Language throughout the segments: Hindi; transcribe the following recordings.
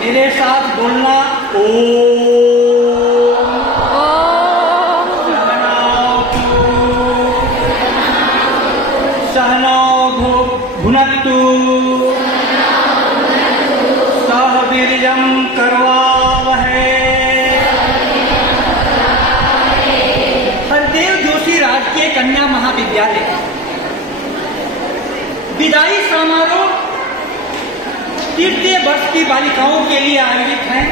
मेरे साथ बोलना सहनौ भुनक्तु सह वीर्यं करवावहै। हरदेव जोशी राजकीय कन्या महाविद्यालय विदाई समारोह तृतीय वर्ष की बालिकाओं के लिए आयोजित है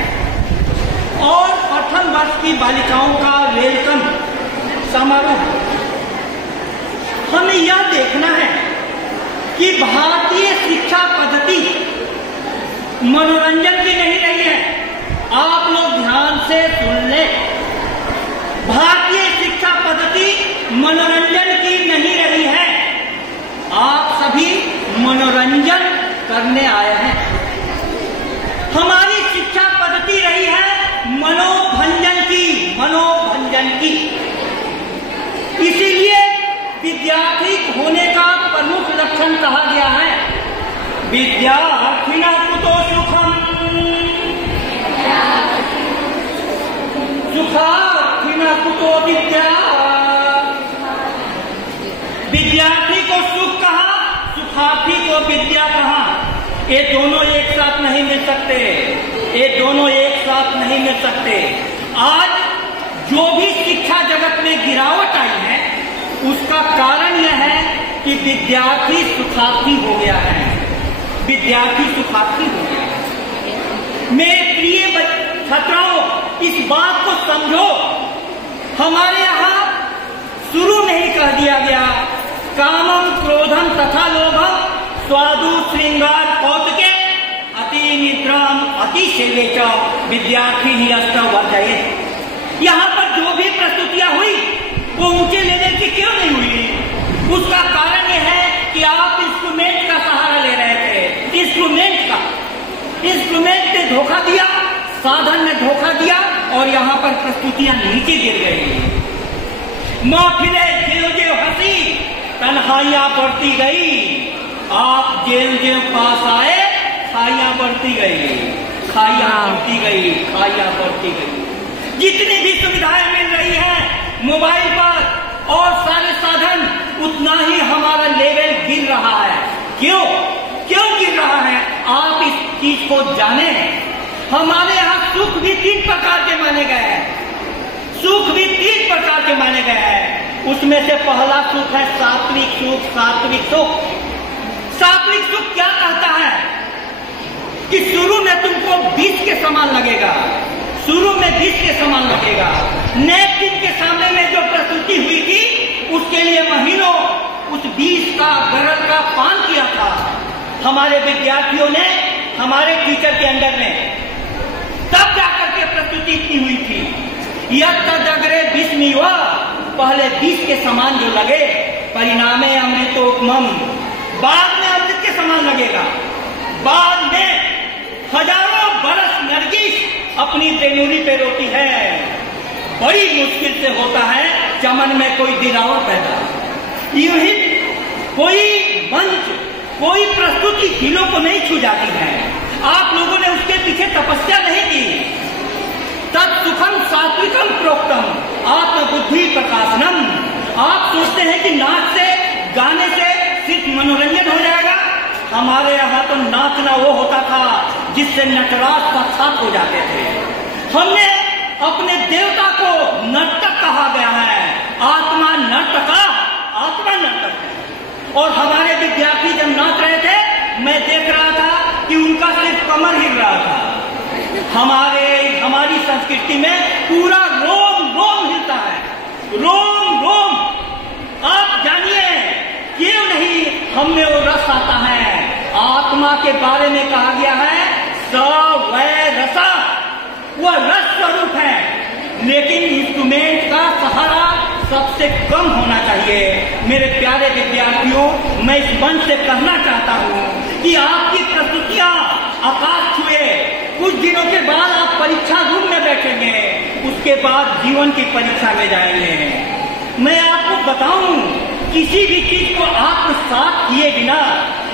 और प्रथम वर्ष की बालिकाओं का वेलकम समारोह। हमें यह देखना है कि भारतीय शिक्षा पद्धति मनोरंजन की नहीं रही है। आप लोग ध्यान से सुन ले, भारतीय शिक्षा पद्धति मनोरंजन की नहीं रही है। आप सभी मनोरंजन करने आए हैं। हमारी शिक्षा पद्धति रही है मनोभंजन की। इसीलिए विद्यार्थी होने का प्रमुख लक्षण कहा गया है विद्यार्थिना कुतो सुखम सुखार्थिना कुतो विद्या। विद्यार्थी को सुख कहा, सुखार्थी को विद्या कहा। ये दोनों एक साथ नहीं मिल सकते, ये दोनों एक साथ नहीं मिल सकते। आज जो भी शिक्षा जगत में गिरावट आई है उसका कारण यह है कि विद्यार्थी सुखार्थी हो गया है, विद्यार्थी सुखार्थी हो गया है। मेरे प्रिय छात्राओं, इस बात को समझो। हमारे यहाँ शुरू में ही कह दिया गया कामम क्रोधम तथा लोभम स्वादु श्रृंगार कौतुके अति निद्राम अति सेवेच विद्यार्थी ही अष्ट वर्जयेत्। यहाँ पर जो भी प्रस्तुतियां हुई वो ऊंचे लेवल की क्यों नहीं हुई? उसका कारण यह है कि आप इंस्ट्रूमेंट का सहारा ले रहे थे। इंस्ट्रूमेंट ने धोखा दिया, साधन ने धोखा दिया और यहाँ पर प्रस्तुतियां नीचे गिर गई। महफिले जेल जेल हंसी, तन्हाइयां बढ़ती गई। आप जेल जेल पास आए, खाइयां बढ़ती गई, खाइयां बढ़ती गई। जितनी भी सुविधाएं मिल रही है मोबाइल पर और सारे साधन, उतना ही हमारा लेवल गिर रहा है। क्यों गिर रहा है? आप इस चीज को जाने। हमारे यहाँ सुख भी 3 प्रकार के माने गए हैं। उसमें से पहला सुख है सात्विक सुख क्या कहता है कि शुरू में तुमको 20 के समान लगेगा, नेपकिन के सामने में जो प्रस्तुति हुई थी उसके लिए महीनों उस 20 का गरल का पान किया था हमारे विद्यार्थियों ने, हमारे टीचर के अंदर में, तब जाकर के प्रस्तुति इतनी हुई थी। यह तदग्रे 20 हुआ, पहले 20 के समान जो लगे, परिणामे अमृतोपमम, बाद में अमृत के समान लगेगा। बाद में हजारों बरस नरगिस अपनी तेनूरी पे रोती है। बड़ी मुश्किल से होता है चमन में कोई गिरावट पैदा। यूं ही कोई मंच, कोई प्रस्तुति दिलों को नहीं छू जाती है। आप लोगों ने उसके पीछे तपस्या नहीं की। तत्सुखम सात्विकम प्रोक्तम आत्मबुद्धि प्रकाशनम। आप सोचते हैं कि नाच से, गाने से सिर्फ मनोरंजन हो जाएगा। हमारे यहाँ तो नाचना वो होता था जिससे नटराज साक्षात हो जाते थे। हमने अपने देवता को नर्तक कहा गया है। आत्मा नर्तक है। और हमारे विद्यार्थी जब नाच रहे थे, मैं देख रहा था कि उनका सिर्फ कमर हिल रहा था। हमारी संस्कृति में पूरा रोम हिलता है, रोम। आप जानिए क्यों नहीं हमें वो रस आता है। आत्मा के बारे में कहा गया है स वै रसा, वह रस स्वरूप है। लेकिन इंस्ट्रूमेंट का सहारा सबसे कम होना चाहिए। मेरे प्यारे विद्यार्थियों, मैं इस मंच से कहना चाहता हूँ कि आपकी प्रस्तुतियां आकाश छुए। कुछ दिनों के बाद आप परीक्षा रूम में बैठेंगे, उसके बाद जीवन की परीक्षा में जाएंगे। मैं आपको बताऊं, किसी भी चीज को आत्मसात किए बिना,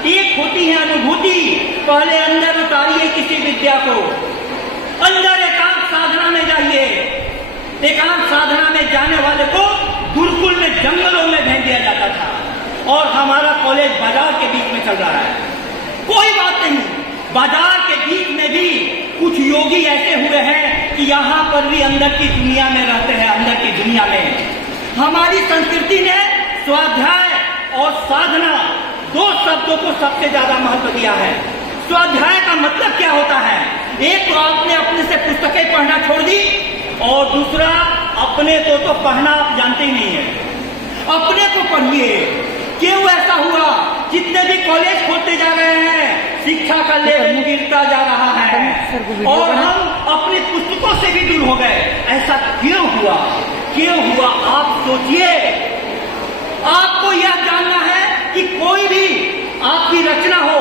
एक होती है अनुभूति, पहले अंदर उतारी जाइए किसी विद्या को, अंदर एकांत साधना में जाइए। एकांत साधना में जाने वाले को गुरुकुल में जंगलों में भेज दिया जाता था और हमारा कॉलेज बाजार के बीच में चल रहा है। कोई बात नहीं, बाजार के बीच में भी कुछ योगी ऐसे हुए हैं कि यहाँ पर भी अंदर की दुनिया में रहते हैं। अंदर की दुनिया में हमारी संस्कृति ने स्वाध्याय और साधना दो शब्दों को सबसे ज्यादा महत्व दिया है। स्वाध्याय का मतलब क्या होता है? एक तो आपने अपने से पुस्तकें पढ़ना छोड़ दी और दूसरा अपने को तो पढ़ना आप जानते ही नहीं है, अपने को पढ़िए। क्यों ऐसा हुआ? जितने भी कॉलेज खोलते जा रहे हैं शिक्षा का लेवल गिरता जा रहा है और हम अपनी पुस्तकों से भी दूर हो गए। ऐसा क्यों हुआ? क्यों हुआ? आप सोचिए। आपको यह जानना है कि कोई भी आपकी रचना हो,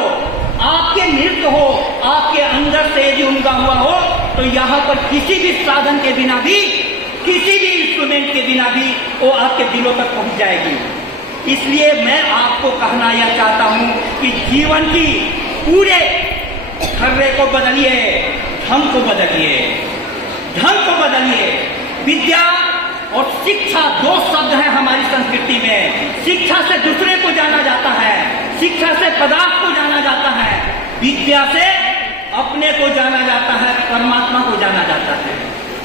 आपके नृत्य हो, आपके अंदर से यदि उमगा हुआ हो तो यहाँ पर किसी भी साधन के बिना भी, किसी भी इंस्ट्रूमेंट के बिना भी वो आपके दिलों तक पहुंच जाएगी। इसलिए मैं आपको कहना यह चाहता हूं कि जीवन की पूरे खर्रे को बदलिए, ढंग को बदलिए, ढंग को बदलिए। विद्या और शिक्षा दो शब्द हैं हमारी संस्कृति में। शिक्षा से दूसरे को जाना जाता है, शिक्षा से पदार्थ को जाना जाता है, विद्या से अपने को जाना जाता है, परमात्मा को जाना जाता है।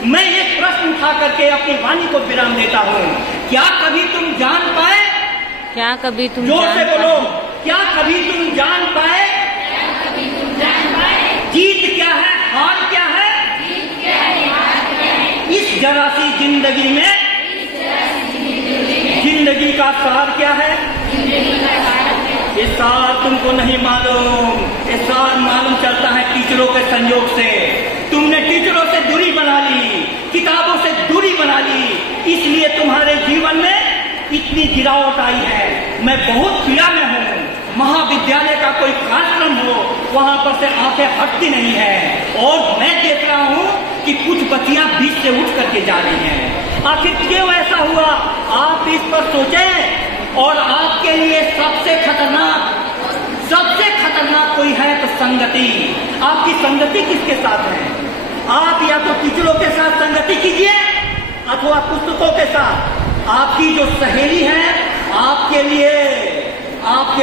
मैं एक प्रश्न उठा करके अपनी वाणी को विराम देता हूँ। क्या कभी तुम जान पाए? क्या कभी तुम जोर से बोलो, क्या कभी तुम जान पाए? जीत क्या है, हार क्या है? इस जरा सी जिंदगी में जिंदगी का सार क्या है? ये सार तुमको नहीं मालूम। ये सार मालूम चलता है टीचरों के संयोग से। तुमने टीचरों से दूरी बना ली, किताबों से दूरी बना ली, इसलिए तुम्हारे जीवन में इतनी गिरावट आई है। मैं बहुत पीड़ा में हूँ। महाविद्यालय का कोई कार्यक्रम हो, वहां पर से आंखें हटती नहीं है और मैं देख रहा हूँ कि कुछ बच्चियां बीच से उठ करके जा रही हैं। आखिर क्यों ऐसा हुआ? आप इस पर सोचें। और आपके लिए सबसे खतरनाक कोई है तो संगति। आपकी संगति किसके साथ है? आप या तो टीचरों के साथ संगति कीजिए अथवा पुस्तकों के साथ। आपकी जो सहेली है आपके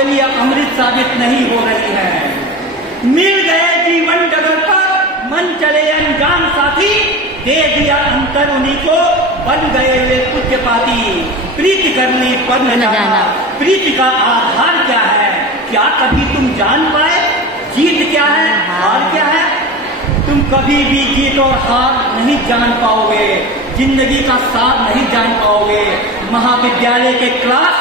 लिए अमृत साबित नहीं हो रही है। मिल गए जीवन डगर पर मन चले अनजान साथी, दे दिया अंतर उन्हीं को, बन गए वे पूज्य पाती। प्रीति करनी पर न जाना, प्रीति का आधार क्या है? क्या कभी तुम जान पाए? जीत क्या है, हार क्या है? तुम कभी भी जीत और हार नहीं जान पाओगे, जिंदगी का सार नहीं जान पाओगे। महाविद्यालय के क्लास,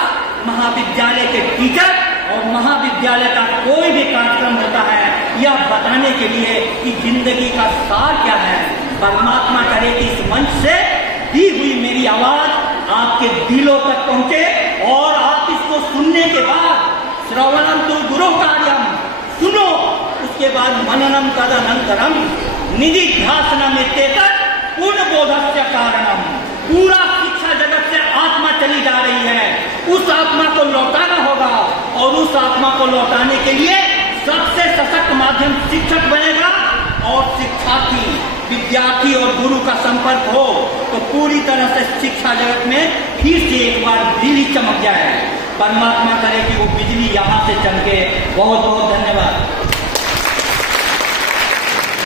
महाविद्यालय के टीचर और महाविद्यालय का कोई भी कार्यक्रम होता है यह बताने के लिए कि जिंदगी का सार क्या है। परमात्मा करे कि इस मंच से दी हुई मेरी आवाज आपके दिलों तक पहुंचे और आप इसको सुनने के बाद श्रवणम तो गुरु कार्यम, सुनो, उसके बाद मननम तदनंतरम निधिध्यासनम इत्येतत् पूर्ण बोधस्य कारणम। पूरा शिक्षा जगत से आत्मा चली जा रही है, उस आत्मा को लौटाना होगा और उस आत्मा को लौटाने के लिए सबसे सशक्त माध्यम शिक्षक बनेगा। और शिक्षार्थी, विद्यार्थी और गुरु का संपर्क हो तो पूरी तरह से शिक्षा जगत में फिर से एक बार बिजली चमक जाए। परमात्मा करे कि वो बिजली यहाँ से चमके। बहुत बहुत धन्यवाद।